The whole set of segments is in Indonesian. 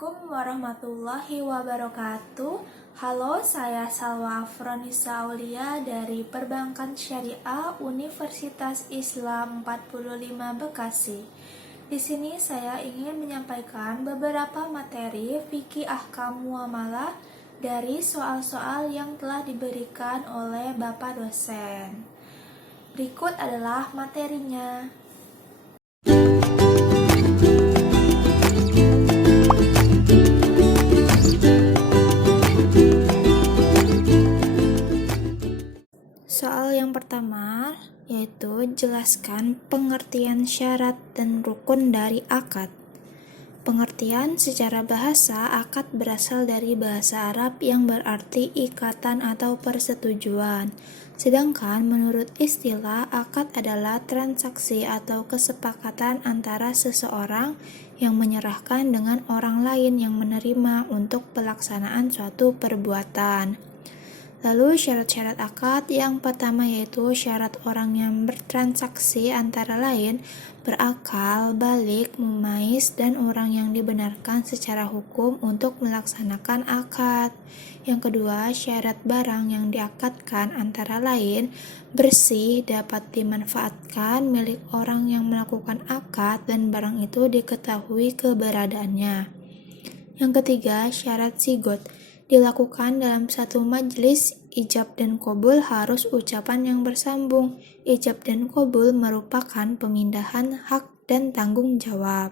Assalamualaikum warahmatullahi wabarakatuh. Halo, saya Salwa Afronisa Aulia dari Perbankan Syariah Universitas Islam 45 Bekasi. Di sini saya ingin menyampaikan beberapa materi fikih ahkam muamalah dari soal-soal yang telah diberikan oleh Bapak dosen. Berikut adalah materinya. Soal yang pertama yaitu jelaskan pengertian syarat dan rukun dari akad. Pengertian secara bahasa, akad berasal dari bahasa Arab yang berarti ikatan atau persetujuan. Sedangkan menurut istilah, akad adalah transaksi atau kesepakatan antara seseorang yang menyerahkan dengan orang lain yang menerima untuk pelaksanaan suatu perbuatan. Lalu syarat-syarat akad yang pertama yaitu syarat orang yang bertransaksi antara lain berakal, balik, mumais, dan orang yang dibenarkan secara hukum untuk melaksanakan akad. Yang kedua, syarat barang yang diakadkan antara lain bersih, dapat dimanfaatkan, milik orang yang melakukan akad, dan barang itu diketahui keberadaannya. Yang ketiga, syarat sigot dilakukan dalam satu majelis. Ijab dan qabul harus ucapan yang bersambung. Ijab dan qabul merupakan pemindahan hak dan tanggung jawab.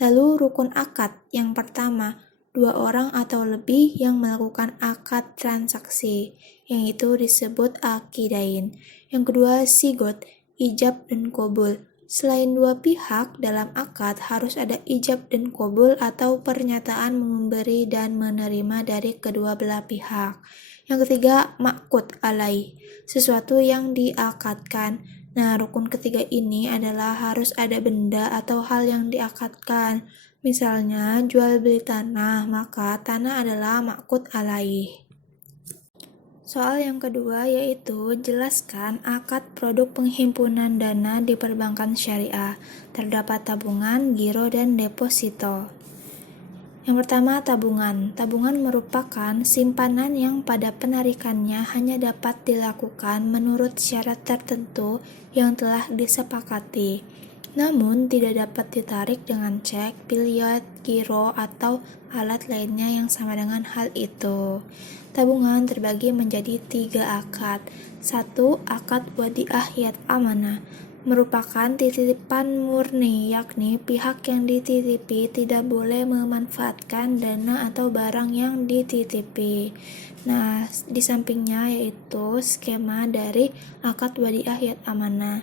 Lalu rukun akad yang pertama, 2 orang atau lebih yang melakukan akad transaksi, yang itu disebut akidain. Yang kedua, sigot, ijab dan qabul. Selain 2 pihak dalam akad, harus ada ijab dan qabul atau pernyataan memberi dan menerima dari kedua belah pihak. Yang ketiga, ma'qud alaih, sesuatu yang diakadkan. Nah, rukun ketiga ini adalah harus ada benda atau hal yang diakadkan. Misalnya, jual beli tanah, maka tanah adalah ma'qud alaih. Soal yang kedua yaitu jelaskan akad produk penghimpunan dana di perbankan syariah. Terdapat tabungan, giro, dan deposito. Yang pertama, tabungan. Tabungan merupakan simpanan yang pada penarikannya hanya dapat dilakukan menurut syarat tertentu yang telah disepakati. Namun, tidak dapat ditarik dengan cek, biliet, giro, atau alat lainnya yang sama dengan hal itu. Tabungan terbagi menjadi 3 akad. 1. Akad wadiah yat amanah merupakan titipan murni, yakni pihak yang dititipi tidak boleh memanfaatkan dana atau barang yang dititipi. Nah, di sampingnya yaitu skema dari akad wadiah yat amanah,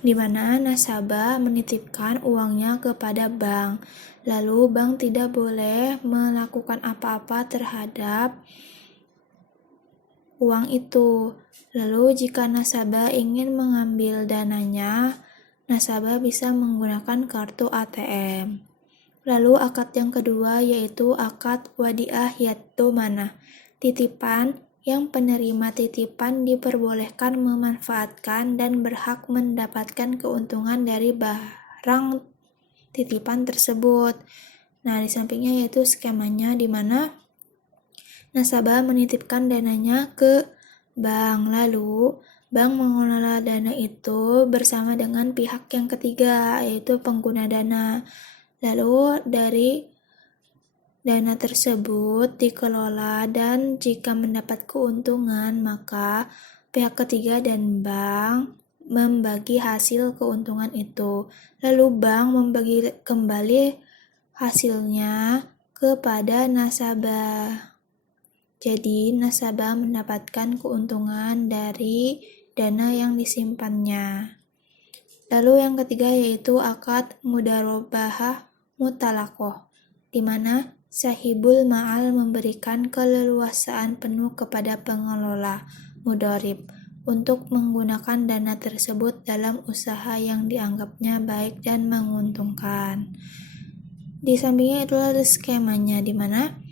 di mana nasabah menitipkan uangnya kepada bank. Lalu bank tidak boleh melakukan apa-apa terhadap uang itu. Lalu jika nasabah ingin mengambil dananya, nasabah bisa menggunakan kartu ATM. Lalu akad yang kedua yaitu akad wadiah yat domanah. Titipan yang penerima titipan diperbolehkan memanfaatkan dan berhak mendapatkan keuntungan dari barang titipan tersebut. Nah, di sampingnya yaitu skemanya di mana nasabah menitipkan dananya ke bank, lalu bank mengelola dana itu bersama dengan pihak yang ketiga, yaitu pengguna dana. Lalu dari dana tersebut dikelola dan jika mendapat keuntungan, maka pihak ketiga dan bank membagi hasil keuntungan itu. Lalu bank membagi kembali hasilnya kepada nasabah. Jadi, nasabah mendapatkan keuntungan dari dana yang disimpannya. Lalu yang ketiga yaitu akad mudarobahah mutalakoh, di mana sahibul ma'al memberikan keleluasaan penuh kepada pengelola mudharib untuk menggunakan dana tersebut dalam usaha yang dianggapnya baik dan menguntungkan. Di sampingnya itulah skemanya, di mana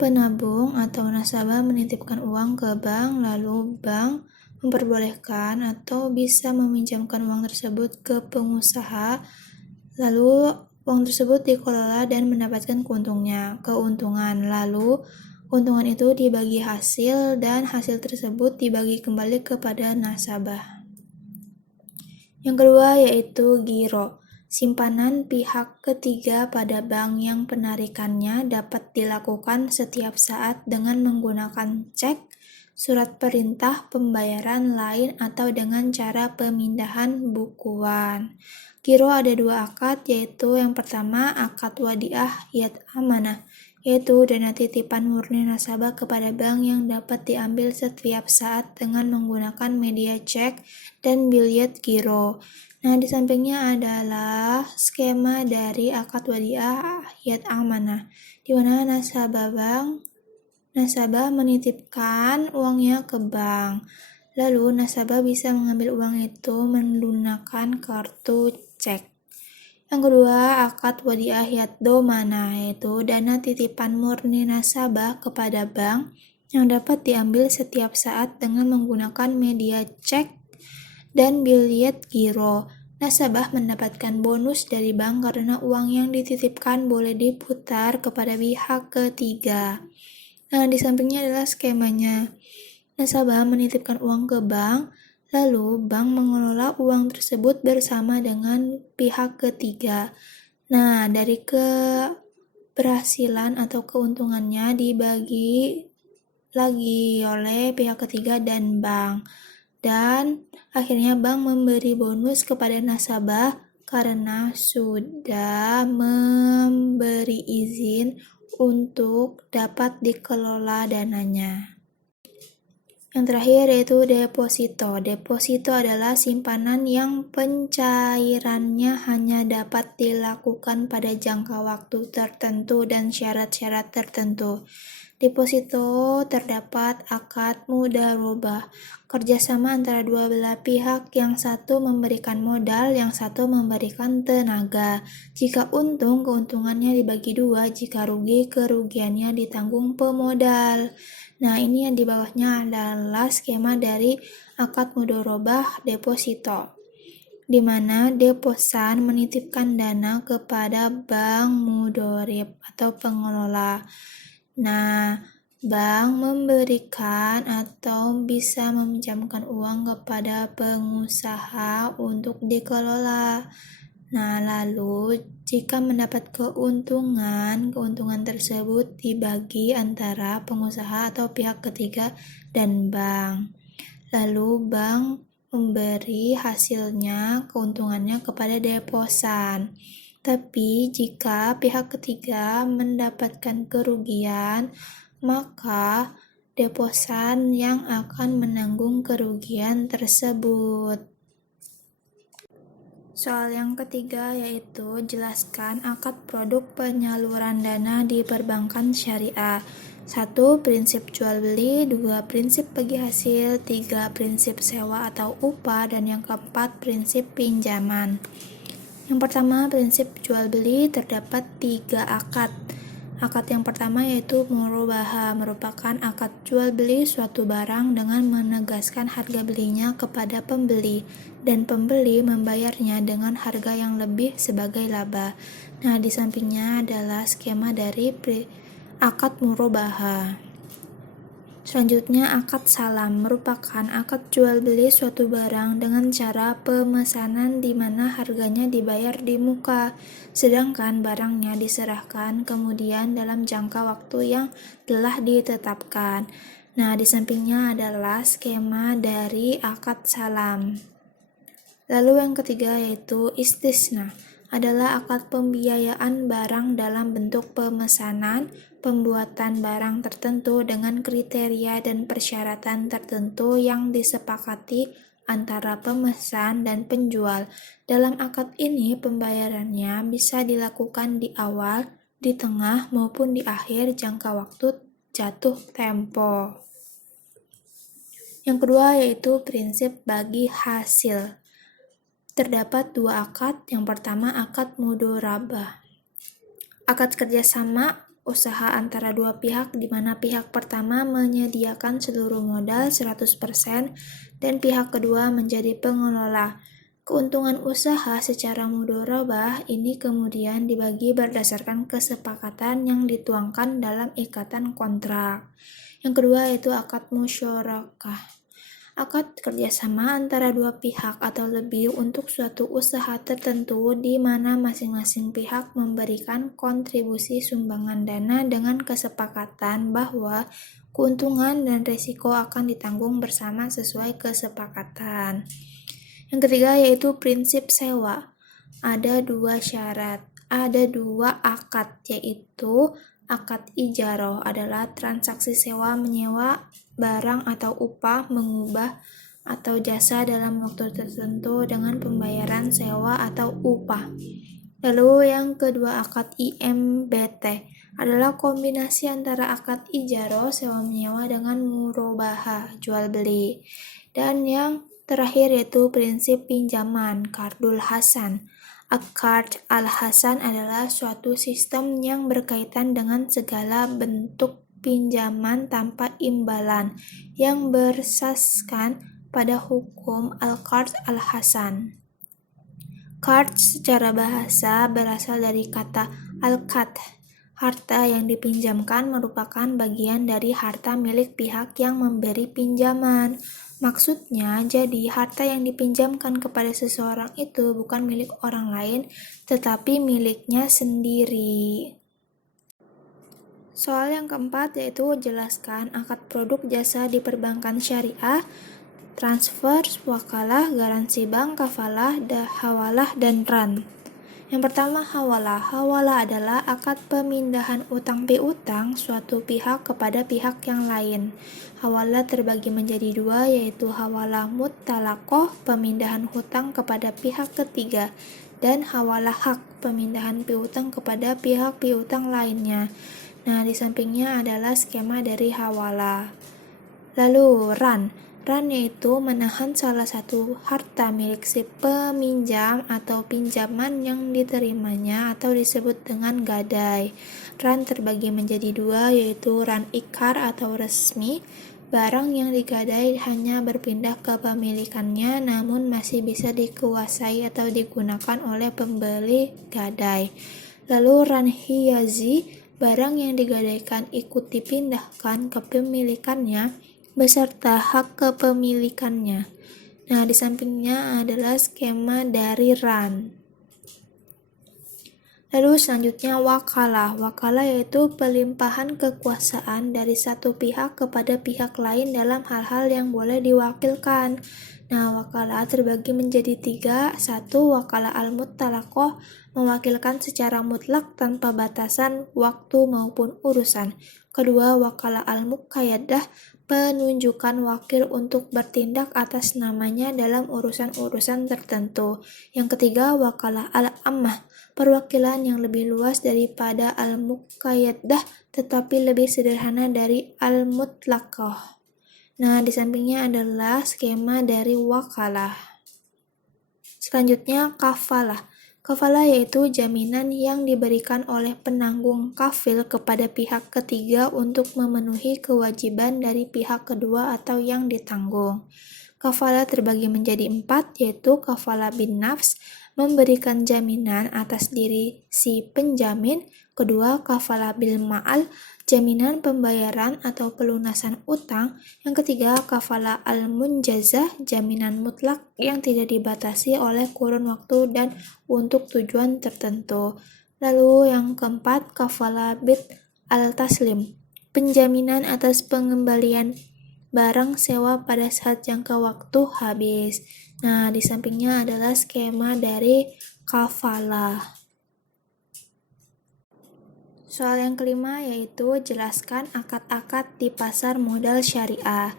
penabung atau nasabah menitipkan uang ke bank, lalu bank memperbolehkan atau bisa meminjamkan uang tersebut ke pengusaha, lalu Uang tersebut dikelola dan mendapatkan keuntungan. Lalu, keuntungan itu dibagi hasil dan hasil tersebut dibagi kembali kepada nasabah. Yang kedua yaitu giro. Simpanan pihak ketiga pada bank yang penarikannya dapat dilakukan setiap saat dengan menggunakan cek, surat perintah pembayaran lain atau dengan cara pemindahan bukuan. Giro ada dua akad, yaitu yang pertama akad wadiah yat amanah, yaitu dana titipan murni nasabah kepada bank yang dapat diambil setiap saat dengan menggunakan media cek dan biliet giro. Nah, di sampingnya adalah skema dari akad wadiah yat amanah, di mana nasabah menitipkan uangnya ke bank. Lalu, nasabah bisa mengambil uang itu menggunakan kartu cek. Yang kedua, akad wadiah yat domanah, yaitu dana titipan murni nasabah kepada bank yang dapat diambil setiap saat dengan menggunakan media cek dan biliet giro. Nasabah mendapatkan bonus dari bank karena uang yang dititipkan boleh diputar kepada pihak ketiga. Nah, di sampingnya adalah skemanya. Nasabah menitipkan uang ke bank, lalu bank mengelola uang tersebut bersama dengan pihak ketiga. Nah, dari keberhasilan atau keuntungannya dibagi lagi oleh pihak ketiga dan bank. Dan akhirnya bank memberi bonus kepada nasabah karena sudah memberi izin untuk dapat dikelola dananya. Yang terakhir yaitu deposito. Deposito adalah simpanan yang pencairannya hanya dapat dilakukan pada jangka waktu tertentu dan syarat-syarat tertentu. Deposito terdapat akad mudharabah, kerjasama antara dua belah pihak, yang satu memberikan modal, yang satu memberikan tenaga. Jika untung, keuntungannya dibagi dua, jika rugi, kerugiannya ditanggung pemodal. Nah, ini yang di bawahnya adalah skema dari akad mudharabah deposito, di mana deposan menitipkan dana kepada bank mudharib atau pengelola. Nah, bank memberikan atau bisa meminjamkan uang kepada pengusaha untuk dikelola. Nah, lalu jika mendapat keuntungan tersebut dibagi antara pengusaha atau pihak ketiga dan bank. Lalu bank memberi hasilnya, keuntungannya kepada deposan. Tapi jika pihak ketiga mendapatkan kerugian, maka deposan yang akan menanggung kerugian tersebut. Soal yang ketiga yaitu jelaskan akad produk penyaluran dana di perbankan syariah. 1. Prinsip jual beli, 2. Prinsip bagi hasil, 3. Prinsip sewa atau upah, dan yang keempat prinsip pinjaman. Yang pertama, prinsip jual beli, terdapat 3 akad. Akad yang pertama yaitu murabahah, merupakan akad jual beli suatu barang dengan menegaskan harga belinya kepada pembeli, dan pembeli membayarnya dengan harga yang lebih sebagai laba. Nah, di sampingnya adalah skema dari akad murabahah. Selanjutnya, akad salam merupakan akad jual beli suatu barang dengan cara pemesanan di mana harganya dibayar di muka, sedangkan barangnya diserahkan kemudian dalam jangka waktu yang telah ditetapkan. Nah, di sampingnya adalah skema dari akad salam. Lalu yang ketiga yaitu istisna, adalah akad pembiayaan barang dalam bentuk pemesanan, pembuatan barang tertentu dengan kriteria dan persyaratan tertentu yang disepakati antara pemesan dan penjual. Dalam akad ini, pembayarannya bisa dilakukan di awal, di tengah, maupun di akhir jangka waktu jatuh tempo. Yang kedua yaitu prinsip bagi hasil. Terdapat 2 akad. Yang pertama, akad mudharabah. Akad kerjasama usaha antara dua pihak, di mana pihak pertama menyediakan seluruh modal 100% dan pihak kedua menjadi pengelola. Keuntungan usaha secara mudharabah ini kemudian dibagi berdasarkan kesepakatan yang dituangkan dalam ikatan kontrak. Yang kedua yaitu akad musyarakah. Akad kerjasama antara dua pihak atau lebih untuk suatu usaha tertentu di mana masing-masing pihak memberikan kontribusi sumbangan dana dengan kesepakatan bahwa keuntungan dan risiko akan ditanggung bersama sesuai kesepakatan. Yang ketiga yaitu prinsip sewa. Ada dua syarat, ada dua akad, yaitu akad ijaroh adalah transaksi sewa menyewa barang atau upah, mengubah atau jasa dalam waktu tertentu dengan pembayaran sewa atau upah. Lalu yang kedua akad IMBT adalah kombinasi antara akad ijaroh sewa menyewa dengan murabahah jual beli. Dan yang terakhir yaitu prinsip pinjaman, Qardul Hasan. Qard al-Hasan adalah suatu sistem yang berkaitan dengan segala bentuk pinjaman tanpa imbalan yang bersaskan pada hukum al-Qard al-Hasan. Qard secara bahasa berasal dari kata al-qad. Harta yang dipinjamkan merupakan bagian dari harta milik pihak yang memberi pinjaman. Maksudnya, jadi harta yang dipinjamkan kepada seseorang itu bukan milik orang lain, tetapi miliknya sendiri. Soal yang keempat yaitu jelaskan akad produk jasa di perbankan syariah, transfer, wakalah, garansi bank, kafalah, hawalah, dan ran. Yang pertama, hawalah. Hawalah adalah akad pemindahan utang piutang suatu pihak kepada pihak yang lain. Hawalah terbagi menjadi dua, yaitu hawalah muttalakoh, pemindahan hutang kepada pihak ketiga, dan hawalah hak, pemindahan piutang kepada pihak piutang lainnya. Nah, di sampingnya adalah skema dari hawalah. Lalu, ran. Ran yaitu menahan salah satu harta milik si peminjam atau pinjaman yang diterimanya atau disebut dengan gadai. Ran terbagi menjadi dua, yaitu ran ikrar atau resmi. Barang yang digadai hanya berpindah ke pemilikannya namun masih bisa dikuasai atau digunakan oleh pembeli gadai. Lalu ran hiyazi, barang yang digadaikan ikut dipindahkan ke pemilikannya beserta hak kepemilikannya. Nah, di sampingnya adalah skema dari ran. Lalu selanjutnya wakalah. Wakalah yaitu pelimpahan kekuasaan dari satu pihak kepada pihak lain dalam hal-hal yang boleh diwakilkan. Nah, wakalah terbagi menjadi tiga. Satu, wakalah al-muttalakoh, mewakilkan secara mutlak tanpa batasan waktu maupun urusan. Kedua, wakalah al-muqayyadah, penunjukan wakil untuk bertindak atas namanya dalam urusan-urusan tertentu. Yang ketiga, wakalah al-ammah, perwakilan yang lebih luas daripada al-muqayyadah tetapi lebih sederhana dari al-mutlaqah. Nah, di sampingnya adalah skema dari wakalah. Selanjutnya, kafalah. Kafalah yaitu jaminan yang diberikan oleh penanggung kafil kepada pihak ketiga untuk memenuhi kewajiban dari pihak kedua atau yang ditanggung. Kafalah terbagi menjadi 4, yaitu kafalah bin nafs, memberikan jaminan atas diri si penjamin. Kedua, kafalah bil ma'al, jaminan pembayaran atau pelunasan utang. Yang ketiga, kafalah al-munjazah, jaminan mutlak yang tidak dibatasi oleh kurun waktu dan untuk tujuan tertentu. Lalu yang keempat, kafalah bid al-taslim, penjaminan atas pengembalian barang sewa pada saat jangka waktu habis. Nah, di sampingnya adalah skema dari kafalah. Soal yang kelima yaitu jelaskan akad-akad di pasar modal syariah.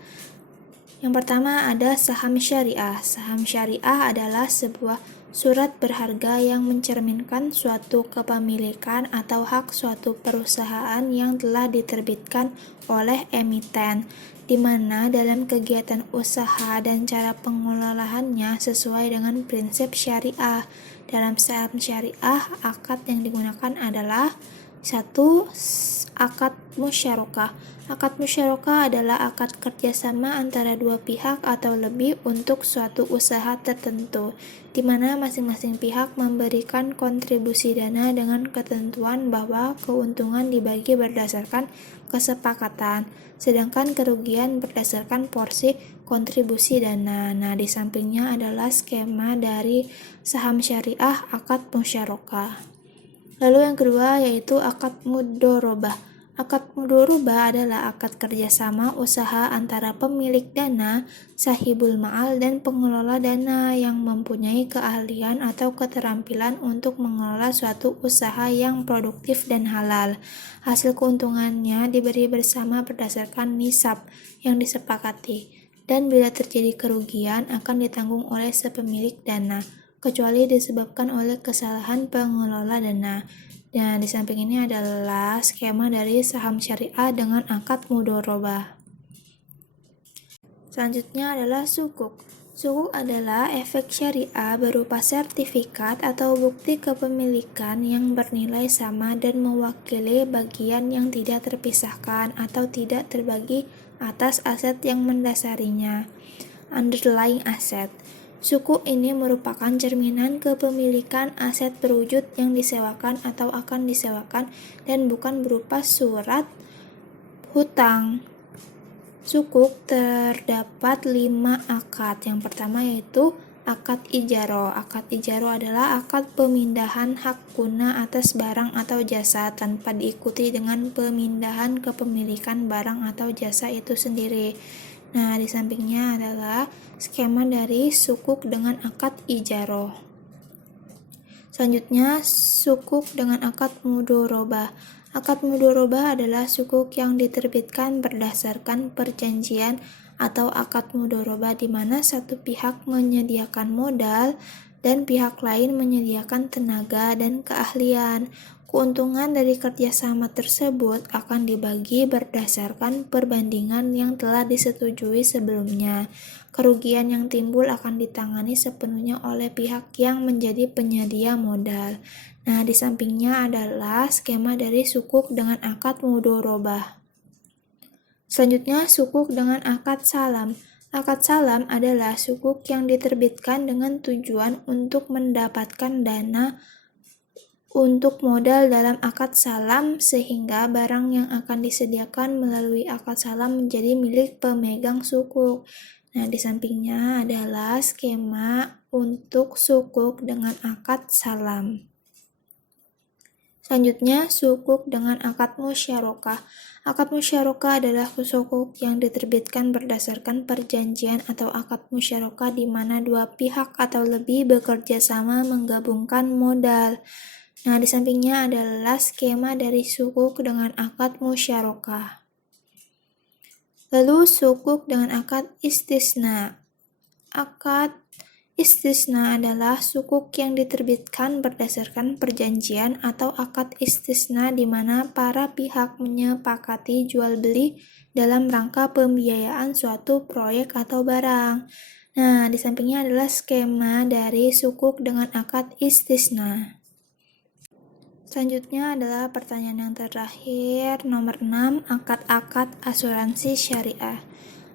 Yang pertama ada saham syariah. Saham syariah adalah sebuah surat berharga yang mencerminkan suatu kepemilikan atau hak suatu perusahaan yang telah diterbitkan oleh emiten, di mana dalam kegiatan usaha dan cara pengelolaannya sesuai dengan prinsip syariah. Dalam saham syariah, akad yang digunakan adalah 1. Akad musyarakah. Akad musyarakah adalah akad kerjasama antara dua pihak atau lebih untuk suatu usaha tertentu, di mana masing-masing pihak memberikan kontribusi dana dengan ketentuan bahwa keuntungan dibagi berdasarkan kesepakatan, sedangkan kerugian berdasarkan porsi kontribusi dana. Nah, di sampingnya adalah skema dari saham syariah akad musyarakah. Lalu yang kedua yaitu akad mudorobah. Akad mudorobah adalah akad kerjasama usaha antara pemilik dana, sahibul ma'al, dan pengelola dana yang mempunyai keahlian atau keterampilan untuk mengelola suatu usaha yang produktif dan halal. Hasil keuntungannya diberi bersama berdasarkan nisab yang disepakati, dan bila terjadi kerugian akan ditanggung oleh sepemilik dana, kecuali disebabkan oleh kesalahan pengelola dana. Nah, di samping ini adalah skema dari saham syariah dengan akad mudorobah. Selanjutnya adalah sukuk. Sukuk adalah efek syariah berupa sertifikat atau bukti kepemilikan yang bernilai sama dan mewakili bagian yang tidak terpisahkan atau tidak terbagi atas aset yang mendasarinya. Underlying asset. Sukuk ini merupakan cerminan kepemilikan aset berwujud yang disewakan atau akan disewakan dan bukan berupa surat hutang. Sukuk terdapat 5 akad. Yang pertama yaitu akad ijaro. Akad ijaro adalah akad pemindahan hak guna atas barang atau jasa tanpa diikuti dengan pemindahan kepemilikan barang atau jasa itu sendiri. Nah, di sampingnya adalah skema dari sukuk dengan akad ijaro. Selanjutnya, sukuk dengan akad mudorobah. Akad mudorobah adalah sukuk yang diterbitkan berdasarkan perjanjian atau akad mudorobah di mana satu pihak menyediakan modal dan pihak lain menyediakan tenaga dan keahlian. Keuntungan dari kerjasama tersebut akan dibagi berdasarkan perbandingan yang telah disetujui sebelumnya. Kerugian yang timbul akan ditangani sepenuhnya oleh pihak yang menjadi penyedia modal. Nah, di sampingnya adalah skema dari sukuk dengan akad mudorobah. Selanjutnya, sukuk dengan akad salam. Akad salam adalah sukuk yang diterbitkan dengan tujuan untuk mendapatkan dana untuk modal dalam akad salam sehingga barang yang akan disediakan melalui akad salam menjadi milik pemegang sukuk. Nah, di sampingnya adalah skema untuk sukuk dengan akad salam. Selanjutnya, sukuk dengan akad musyarakah. Akad musyarakah adalah sukuk yang diterbitkan berdasarkan perjanjian atau akad musyarakah di mana dua pihak atau lebih bekerja sama menggabungkan modal. Nah, di sampingnya adalah skema dari sukuk dengan akad musyarakah. Lalu sukuk dengan akad istisna. Akad istisna adalah sukuk yang diterbitkan berdasarkan perjanjian atau akad istisna di mana para pihak menyepakati jual beli dalam rangka pembiayaan suatu proyek atau barang. Nah, di sampingnya adalah skema dari sukuk dengan akad istisna. Selanjutnya adalah pertanyaan yang terakhir, nomor 6, akad-akad asuransi syariah.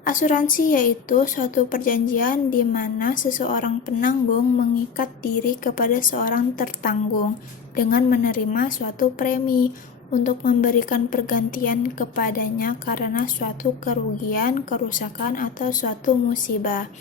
Asuransi yaitu suatu perjanjian di mana seseorang penanggung mengikat diri kepada seorang tertanggung dengan menerima suatu premi untuk memberikan pergantian kepadanya karena suatu kerugian, kerusakan, atau suatu musibah.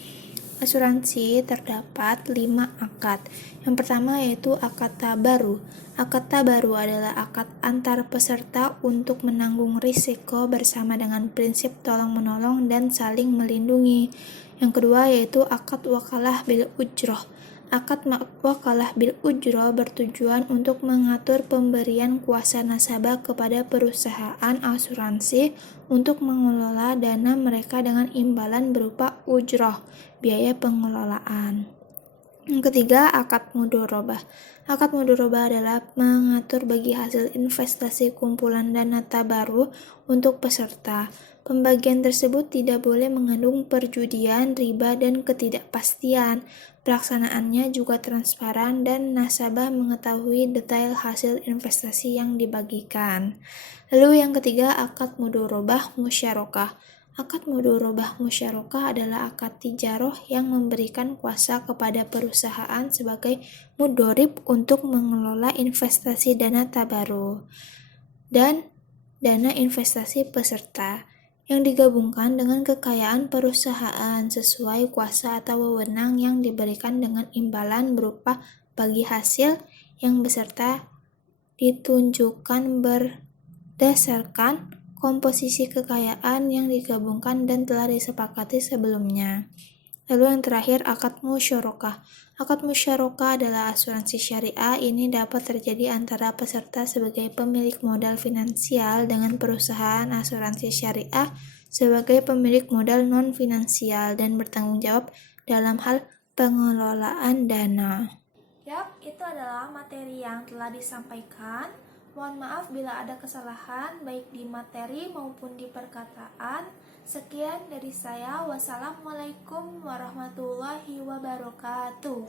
Asuransi terdapat 5 akad. Yang pertama yaitu akad tabaru. Akad tabaru adalah akad antar peserta untuk menanggung risiko bersama dengan prinsip tolong-menolong dan saling melindungi. Yang kedua yaitu akad wakalah bil ujroh. Akad wakalah bil ujroh bertujuan untuk mengatur pemberian kuasa nasabah kepada perusahaan asuransi untuk mengelola dana mereka dengan imbalan berupa ujroh, biaya pengelolaan. Yang ketiga, akad mudharabah. Akad mudharabah adalah mengatur bagi hasil investasi kumpulan dana tabaru untuk peserta. Pembagian tersebut tidak boleh mengandung perjudian, riba, dan ketidakpastian. Pelaksanaannya juga transparan dan nasabah mengetahui detail hasil investasi yang dibagikan. Lalu yang ketiga, akad mudharabah musyarakah. Akad mudharabah musyarakah adalah akad tijaroh yang memberikan kuasa kepada perusahaan sebagai mudharib untuk mengelola investasi dana tabaru dan dana investasi peserta yang digabungkan dengan kekayaan perusahaan sesuai kuasa atau wewenang yang diberikan dengan imbalan berupa bagi hasil yang beserta ditunjukkan berdasarkan komposisi kekayaan yang digabungkan dan telah disepakati sebelumnya. Lalu yang terakhir, akad musyarakah. Akad musyarakah adalah asuransi syariah. Ini dapat terjadi antara peserta sebagai pemilik modal finansial dengan perusahaan asuransi syariah sebagai pemilik modal non-finansial dan bertanggung jawab dalam hal pengelolaan dana. Yap, itu adalah materi yang telah disampaikan. Mohon maaf bila ada kesalahan baik di materi maupun di perkataan. Sekian dari saya. Wassalamualaikum warahmatullahi wabarakatuh.